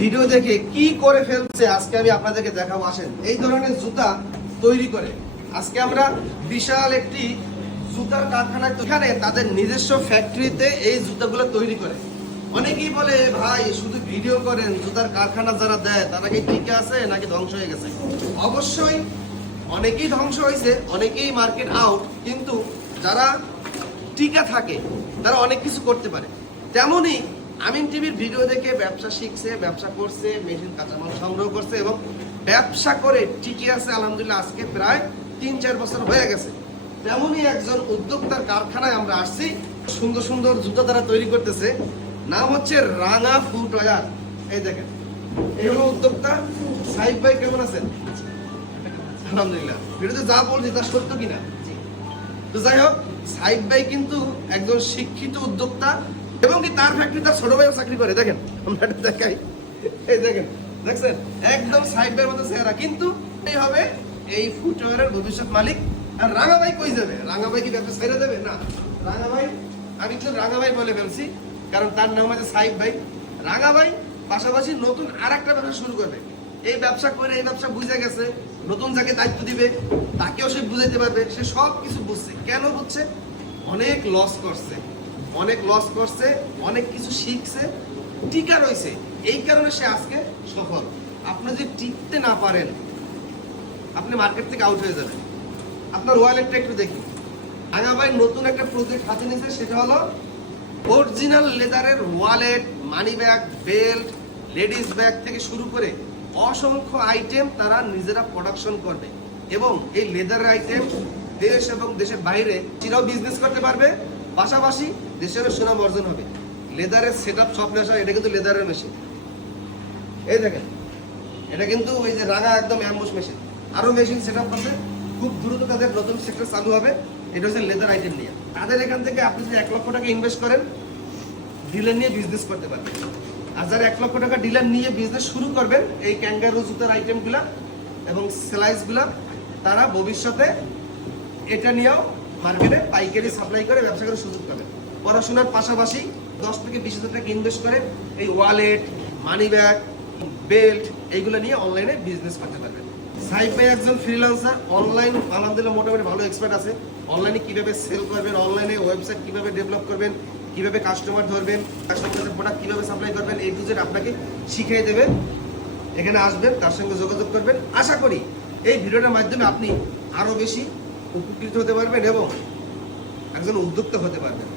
Video দেখে কি করে ফেলছে আজকে আমি আপনাদেরকে দেখাবো। আসেন, এই ধরনের জুতা তৈরি করে আজকে আমরা বিশাল একটি জুতার কারখানায়, এখানে তাদের নিজস্ব ফ্যাক্টরিতে এই জুতাগুলো তৈরি করে। অনেকেই বলে ভাই শুধু ভিডিও করেন, জুতার কারখানা যারা দেয় তারা কি টিকে আছে নাকি ধ্বংস হয়ে গেছে? অবশ্যই অনেকেই ধ্বংস হয়েছে, অনেকেই মার্কেট আউট, কিন্তু যারা টিকা থাকে তারা অনেক কিছু করতে পারে। তেমনই আমিন টিভির ভিডিও দেখে ব্যবসা শিখছে, ব্যবসা করছে, মেশিন কাঁচামাল সংগ্রহ করছে এবং ব্যবসা করে টিকে আছে আলহামদুলিল্লাহ। আজকে প্রায় 3-4 বছর হয়ে গেছে। তেমনই একজন উদ্যোক্তার কারখানায় আমরা আসছি। সুন্দর সুন্দর জুতা তারা তৈরি করতেছে, নাম হচ্ছে রাঙা ফুটওয়্যার। এই দেখেন, এই হলো উদ্যোক্তা সাইফ ভাই। কেমন আছেন? আলহামদুলিল্লাহ। ভিডিওতে যা বলছি তা সত্য কিনা? তো যাই হোক, সাইফ ভাই কিন্তু একজন শিক্ষিত উদ্যোক্তা এবং কি তার ফ্যাক্টরি তার ছোট ভাইও চাকরি করে। দেখেন, আমরা এটা দেখাই, এই দেখেন, দেখছেন একদম সাইফ ভাইয়ের মতো চেহারা, কিন্তু এই হবে এই ফুটওয়্যারের ভবিষ্যৎ মালিক। আর রাঙা ভাই কই যাবে? রাঙা ভাই কি ব্যবসা ছেড়ে দেবে? না, রাঙা ভাই, আমি তো রাঙা ভাই বলে ফেলছি কারণ তার নাম আছে সাইফ ভাই। রাঙা ভাই পাশাপাশি নতুন আর একটা ব্যবসা শুরু করবে। এই ব্যবসা করে এই ব্যবসা বুঝে গেছে, নতুন যাকে দায়িত্ব দিবে তাকেও সে বুঝাইতে পারবে। সে সব কিছু বুঝছে। কেন বুঝছে? অনেক লস করছে, অনেক লস করছে, অনেক কিছু শিখছে, টিকা রয়েছে। এই কারণে সে আজকে সফল। আপনি যদি টিকতে না পারেন, আপনি মার্কেট থেকে আউট হয়ে যাবেন। আপনার ওয়ালেটটা একটু দেখি। রাঙা ভাই নতুন একটা প্রজেক্ট হাতে নিয়েছে, সেটা হলো অরিজিনাল লেদারের wallet, money bag, belt, ladies bag থেকে শুরু করে অসংখ্য আইটেম তারা নিজেরা প্রোডাকশন করবে এবং এই লেদারের আইটেম দেশ এবং দেশের বাইরে চিরাও বিজনেস করতে পারবে, পাশাপাশি দেশের সুনাম অর্জন হবে। লেদারের সেটআপ সব নেশা, এটা কিন্তু লেদারের মেশিন। এই দেখেন, এটা কিন্তু ওই যে রাঙা একদম অ্যাম্বুশ মেশিন। আরো মেশিন সেটআপ আছে, খুব দ্রুত তাদের নতুন সেক্টর চালু হবে। এটা হচ্ছে লেদার আইটেম নিয়ে। তাদের এখান থেকে আপনি যদি 1 লক্ষ টাকা ইনভেস্ট করেন, ডিলার নিয়ে বিজনেস করতে পারবেন। আর যারা 1 লক্ষ টাকা ডিলার নিয়ে বিজনেস শুরু করবেন, এই ক্যাঙ্গারু জুতার আইটেমগুলা এবং স্লাইসগুলা, তারা ভবিষ্যতে এটা নিয়েও মার্কেটে পাইকারি সাপ্লাই করে ব্যবসা করার সুযোগ পাবেন। পড়াশোনার পাশাপাশি 10 থেকে 20 হাজার টাকা ইনভেস্ট করে এই ওয়ালেট, মানি ব্যাগ, বেল্ট এইগুলো নিয়ে অনলাইনে বিজনেস করতে পারবেন। সাইফ ভাই একজন ফ্রিল্যান্সার, অনলাইন আলহামদুলিল্লাহ মোটামুটি ভালো এক্সপার্ট আছে। অনলাইনে কিভাবে সেল করবেন, অনলাইনে ওয়েবসাইট কিভাবে ডেভেলপ করবেন, কিভাবে কাস্টমার ধরবেন, কাস্টমারদের প্রোডাক্ট কিভাবে সাপ্লাই করবেন, এই টু জেড আপনাকে শিখিয়ে দেবে। এখানে আসবেন, তার সঙ্গে যোগাযোগ করবেন। আশা করি এই ভিডিওটার মাধ্যমে আপনি আরো বেশি উপকৃত হতে পারবেন এবং একজন উদ্যোক্তা হতে পারবেন।